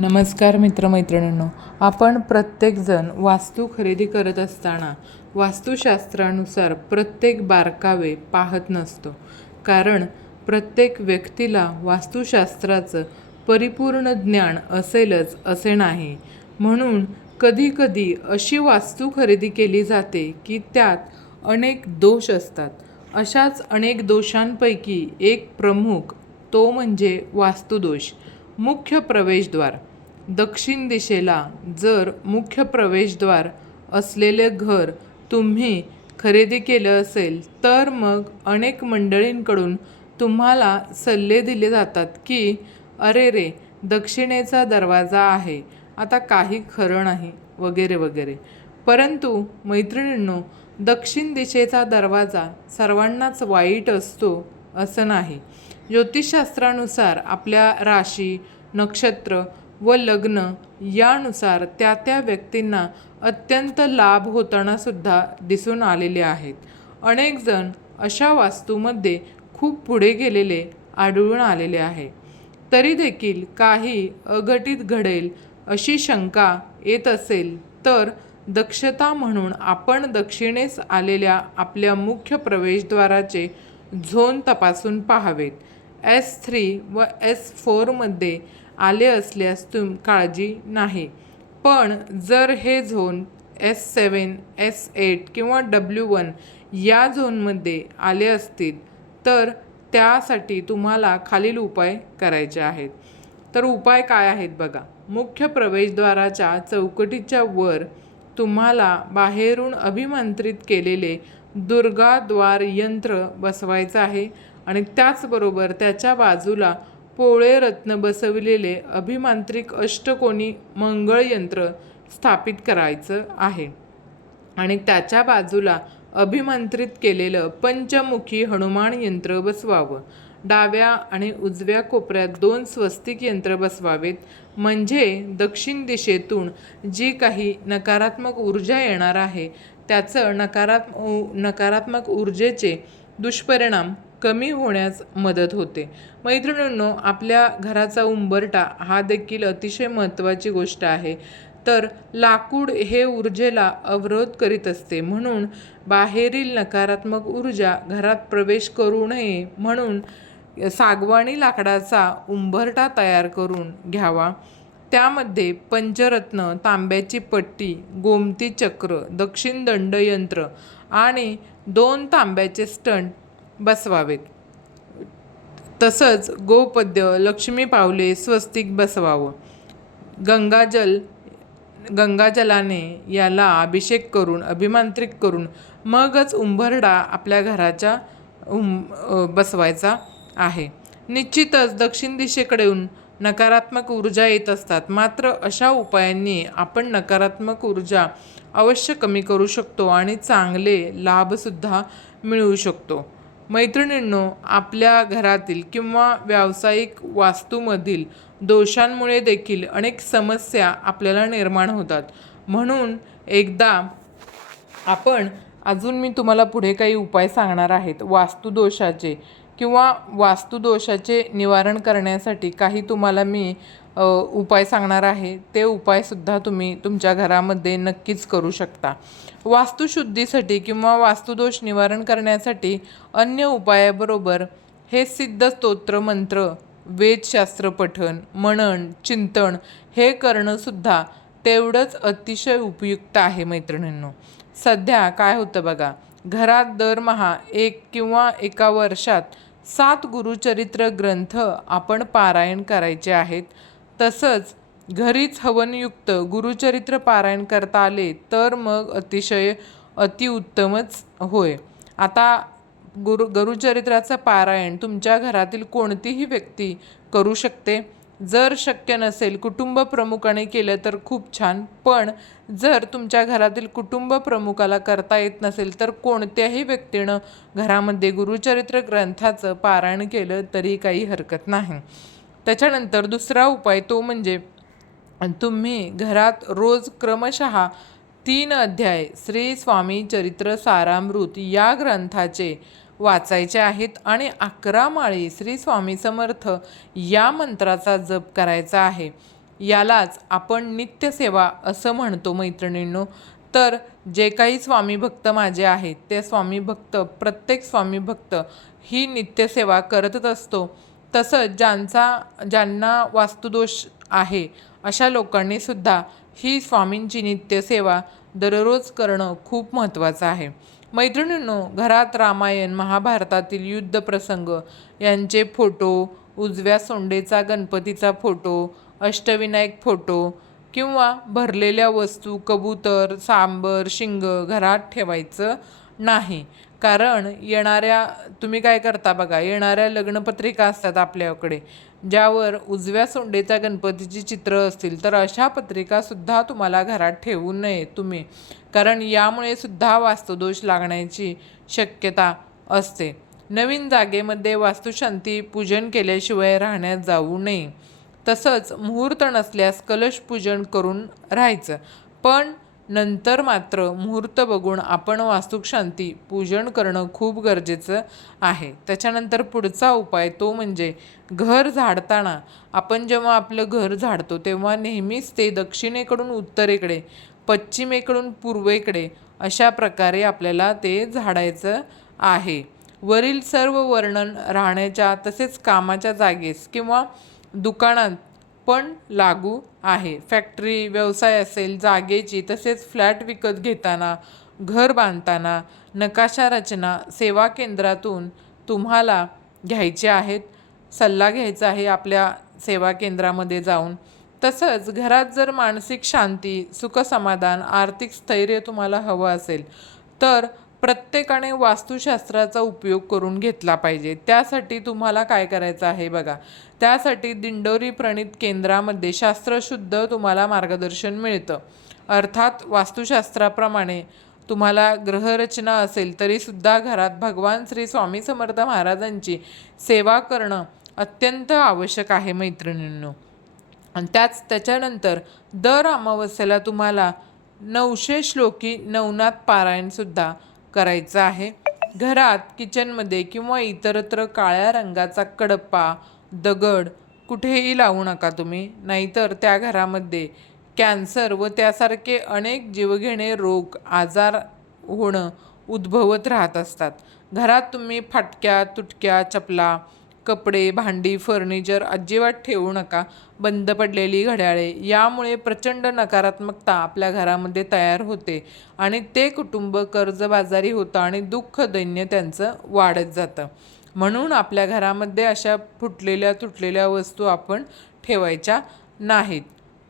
नमस्कार मित्रमैत्रिणींनो आपण प्रत्येकजण वास्तू खरेदी करत असताना वास्तुशास्त्रानुसार प्रत्येक बारकावे पाहत नसतो. कारण प्रत्येक व्यक्तीला वास्तुशास्त्राचं परिपूर्ण ज्ञान असेलच असे नाही. म्हणून कधीकधी अशी वास्तू खरेदी केली जाते की त्यात अनेक दोष असतात. अशाच अनेक दोषांपैकी एक प्रमुख तो म्हणजे वास्तुदोष मुख्य प्रवेशद्वार. दक्षिण दिशेला जर मुख्य प्रवेशद्वार असलेले घर तुम्ही खरेदी केलं असेल तर मग अनेक मंडळींकडून तुम्हाला सल्ले दिले जातात की अरे रे दक्षिणेचा दरवाजा आहे. आता काही खरं नाही वगैरे वगैरे. परंतु मैत्रिणींनो दक्षिण दिशेचा दरवाजा सर्वांनाच वाईट असतो असं नाही. ज्योतिषशास्त्रानुसार आपल्या राशी नक्षत्र व लग्न यानुसार त्या त्या व्यक्तींना अत्यंत लाभ होतानासुद्धा दिसून आलेले आहेत. अनेकजण अशा वास्तूमध्ये खूप पुढे गेलेले आढळून आलेले आहे. तरी देखील काही अघटित घडेल अशी शंका येत असेल तर दक्षता म्हणून आपण दक्षिणेस आलेल्या आपल्या मुख्य प्रवेशद्वाराचे झोन तपासून पाहावेत. एस थ्री व एस फोरमध्ये आले असल्यास तुम काळजी नाही. पण जर हे zone S seven S eight किंवा डब्ल्यू वन या झोनमध्ये आले असतील तर त्यासाठी तुम्हाला खालील उपाय करायचे आहेत. तर उपाय काय आहेत बघा. मुख्य प्रवेशद्वाराच्या चौकटीच्या वर तुम्हाला बाहेरून अभिमंत्रित केलेले दुर्गाद्वार यंत्र बसवायचं आहे आणि त्याचबरोबर त्याच्या बाजूला पोळे रत्न बसविलेले अभिमांत्रिक अष्टकोनी मंगळ यंत्र स्थापित करायचं आहे. आणि त्याच्या बाजूला अभिमंत्रित केलेलं पंचमुखी हनुमान यंत्र बसवावं. डाव्या आणि उजव्या कोपऱ्यात दोन स्वस्तिक यंत्र बसवावेत. म्हणजे दक्षिण दिशेतून जी काही नकारात्मक ऊर्जा येणार आहे त्याचं नकारात्म नकारात्मक ऊर्जेचे दुष्परिणाम कमी होण्यास मदत होते. मैत्रिणींनो आपल्या घराचा उंबरटा हा देखील अतिशय महत्त्वाची गोष्ट आहे. तर लाकूड हे ऊर्जेला अवरोध करीत असते. म्हणून बाहेरील नकारात्मक ऊर्जा घरात प्रवेश करू नये म्हणून सागवानी लाकडाचा उंबरटा तयार करून घ्यावा. त्यामध्ये पंचरत्न तांब्याची पट्टी गोमती चक्र दक्षिण दंडयंत्र आणि दोन तांब्याचे स्टंट बसवावेत. तसंच गोपद्य लक्ष्मी पावले स्वस्तिक बसवावं. गंगाजल गंगाजलाने याला अभिषेक करून अभिमांत्रिक करून मगच उंबरडा आपल्या घराच्या उं बसवायचा आहे. निश्चितच दक्षिण दिशेकडून नकारात्मक ऊर्जा येत असतात. मात्र अशा उपायांनी आपण नकारात्मक ऊर्जा अवश्य कमी करू शकतो आणि चांगले लाभसुद्धा मिळवू शकतो. मैत्रिणींनो आपल्या घरातील किंवा व्यावसायिक वास्तूमधील दोषांमुळे देखील अनेक समस्या आपल्याला निर्माण होतात. म्हणून एकदा आपण अजून मी तुम्हाला पुढे काही उपाय सांगणार आहेत. वास्तुदोषाचे किंवा वास्तुदोषाचे निवारण करण्यासाठी काही तुम्हाला मी उपाय सांगणार आहे. ते उपायसुद्धा तुम्ही तुमच्या घरामध्ये नक्कीच करू शकता. वास्तुशुद्धीसाठी किंवा वास्तुदोष निवारण करण्यासाठी अन्य उपायाबरोबर हे सिद्ध स्तोत्र मंत्र वेदशास्त्र पठण मनन चिंतन हे करणंसुद्धा तेवढंच अतिशय उपयुक्त आहे मैत्रिणींनो. सध्या काय होतं बघा घरात दरमहा एक किंवा एका वर्षात सात गुरुचरित्र ग्रंथ आपण पारायण करायचे आहेत. तसंच घरीच हवनयुक्त गुरुचरित्र पारायण करता आले तर मग अतिशय अतिउत्तमच होय. आता गुरु गुरुचरित्राचं पारायण तुमच्या घरातील कोणतीही व्यक्ती करू शकते. जर शक्य नसेल कुटुंब प्रमुखाने केलं तर खूप छान. पण जर तुमच्या घरातील कुटुंब प्रमुखाला करता येत नसेल तर कोणत्याही व्यक्तीनं घरामध्ये गुरुचरित्र ग्रंथाचं पारायण केलं तरी काही हरकत नाही. त्याच्यानंतर दुसरा उपाय तो म्हणजे तुम्ही घरात रोज क्रमशः तीन अध्याय श्री स्वामी चरित्र सारामृत या ग्रंथाचे वाचायचे आहेत आणि अकरा माळी श्री स्वामी समर्थ या मंत्राचा जप करायचा आहे. यालाच आपण नित्यसेवा असं म्हणतो मैत्रिणींनो. तर जे काही स्वामी भक्त माझे आहेत ते स्वामी भक्त प्रत्येक स्वामी भक्त ही नित्यसेवा करतच असतो. तसंच ज्यांचा ज्यांना वास्तुदोष आहे अशा लोकांनी सुद्धा ही स्वामींची नित्यसेवा दररोज करणं खूप महत्त्वाचं आहे. मैत्रिणींनो घरात रामायण महाभारतातील युद्धप्रसंग यांचे फोटो उजव्या सोंडेचा गणपतीचा फोटो अष्टविनायक फोटो किंवा भरलेल्या वस्तू कबूतर सांबर शिंग घरात ठेवायचं नाही. कारण येणाऱ्या तुम्ही काय करता बघा येणाऱ्या लग्नपत्रिका असतात आपल्याकडे ज्यावर उजव्या सोंडेच्या गणपतीची चित्र असतील तर अशा पत्रिकासुद्धा तुम्हाला घरात ठेवू नये तुम्ही. कारण यामुळे सुद्धा वास्तुदोष लागण्याची शक्यता असते. नवीन जागेमध्ये वास्तुशांती पूजन केल्याशिवाय राहण्यात जाऊ नये. तसंच मुहूर्त नसल्यास कलश पूजन करून राहायचं. पण नंतर मात्र मुहूर्त बघून आपण वास्तुशांती पूजन करणं खूप गरजेचं आहे. त्याच्यानंतर पुढचा उपाय तो म्हणजे घर झाडताना आपण जेव्हा आपलं घर झाडतो तेव्हा नेहमीच ते दक्षिणेकडून उत्तरेकडे पश्चिमेकडून पूर्वेकडे अशा प्रकारे आपल्याला ते झाडायचं आहे. वरील सर्व वर्णन राहण्याच्या तसेच कामाच्या जागेस किंवा दुकानात पण लागू आहे. फॅक्टरी व्यवसाय असेल जागेची तसेच फ्लॅट विकत घेताना घर बांधताना नकाशा रचना सेवा केंद्रातून तुम्हाला घ्यायचे आहेत सल्ला घ्यायचा आहे आपल्या सेवा केंद्रामध्ये जाऊन. तसंच घरात जर मानसिक शांती सुखसमाधान आर्थिक स्थैर्य तुम्हाला हवं असेल तर प्रत्येकाने वास्तुशास्त्राचा उपयोग करून घेतला पाहिजे. त्यासाठी तुम्हाला काय करायचं आहे बघा. त्यासाठी दिंडोरी प्रणित केंद्रामध्ये शास्त्रशुद्ध तुम्हाला मार्गदर्शन मिळतं. अर्थात वास्तुशास्त्राप्रमाणे तुम्हाला ग्रहरचना असेल तरीसुद्धा घरात भगवान श्री स्वामी समर्थ महाराजांची सेवा करणं अत्यंत आवश्यक आहे मैत्रिणींनो. आणि त्याच त्याच्यानंतर दर अमावस्येला तुम्हाला नऊशे श्लोकी नवनाथ पारायणसुद्धा करायचं आहे. घरात किचनमध्ये किंवा इतरत्र काळ्या रंगाचा कडप्पा दगड कुठेही लावू नका तुम्ही. नाहीतर त्या घरामध्ये कॅन्सर व त्यासारखे अनेक जीवघेणे रोग आजार होणं उद्भवत राहत असतात. घरात तुम्ही फाटक्या तुटक्या चपला कपडे भांडी फर्निचर अजिबात ठेवू नका. बंद पडलेली घड्याळे. यामुळे प्रचंड नकारात्मकता आपल्या घरामध्ये तयार होते आणि ते कुटुंब कर्जबाजारी होतं आणि दुःख दैन्य त्यांचं वाढत जातं. म्हणून आपल्या घरामध्ये अशा फुटलेल्या तुटलेल्या वस्तू आपण ठेवायच्या नाहीत.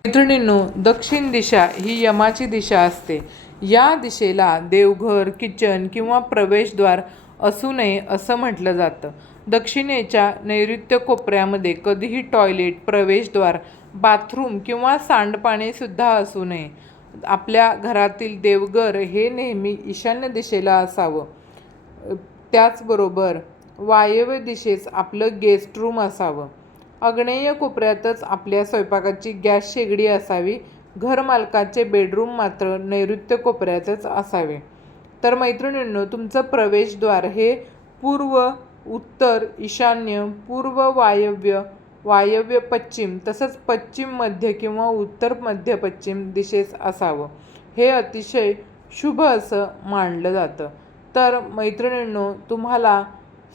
मैत्रिणींनो दक्षिण दिशा ही यमाची दिशा असते. या दिशेला देवघर किचन किंवा प्रवेशद्वार असू नये असं म्हटलं जातं. दक्षिणेच्या नैऋत्य कोपऱ्यामध्ये कधीही टॉयलेट प्रवेशद्वार बाथरूम किंवा सांडपाणीसुद्धा असू नये. आपल्या घरातील देवघर हे नेहमी ईशान्य दिशेला असावं. त्याचबरोबर वायव्य दिशेस आपलं गेस्ट रूम असावं. आग्नेय कोपऱ्यातच आपल्या स्वयंपाकाची गॅस शेगडी असावी. घरमालकाचे बेडरूम मात्र नैऋत्य कोपऱ्यातच असावे. तर मैत्रिणींनो तुमचं प्रवेशद्वार हे पूर्व उत्तर ईशान्य पूर्व वायव्य वायव्य पश्चिम तसंच पश्चिम मध्य किंवा उत्तर मध्य पश्चिम दिशेस असावं. हे अतिशय शुभ असं मानलं जातं. तर मैत्रिणींनो तुम्हाला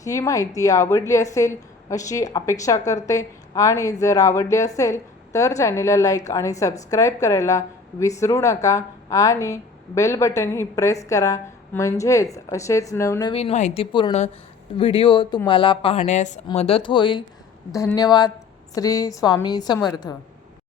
ही माहिती आवडली असेल अशी अपेक्षा करते. आणि जर आवडली असेल तर चॅनेलला लाईक आणि सबस्क्राईब करायला विसरू नका. आणि बेल बटनही प्रेस करा. म्हणजेच असेच नवनवीन माहितीपूर्ण व्हिडिओ तुम्हाला पाहण्यास मदत होईल. धन्यवाद. श्री स्वामी समर्थ.